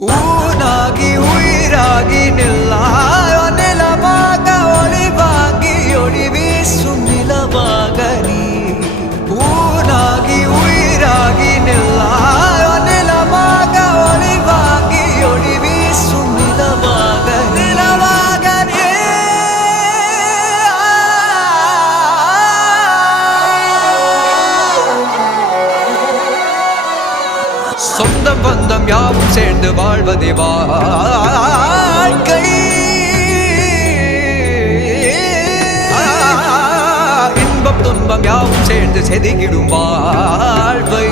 ஊனாகி உயிராகி நில்லாயோ நிலமாக ஒளி வாங்கி ஒளி வீசும் நிலமாக நீ ஊனாகி உயிராகி நில்லாயோ நிலமாக ஒளி வாங்கி ஒளி வீசும் நிலமாக நீ சொந்த பந்தம் யாவும் சேர்ந்து வாழ்வதே வாழ்க்கை இன்பம் துன்பம் யாவும் சேர்ந்து செதுக்கிடும் வாழ்வை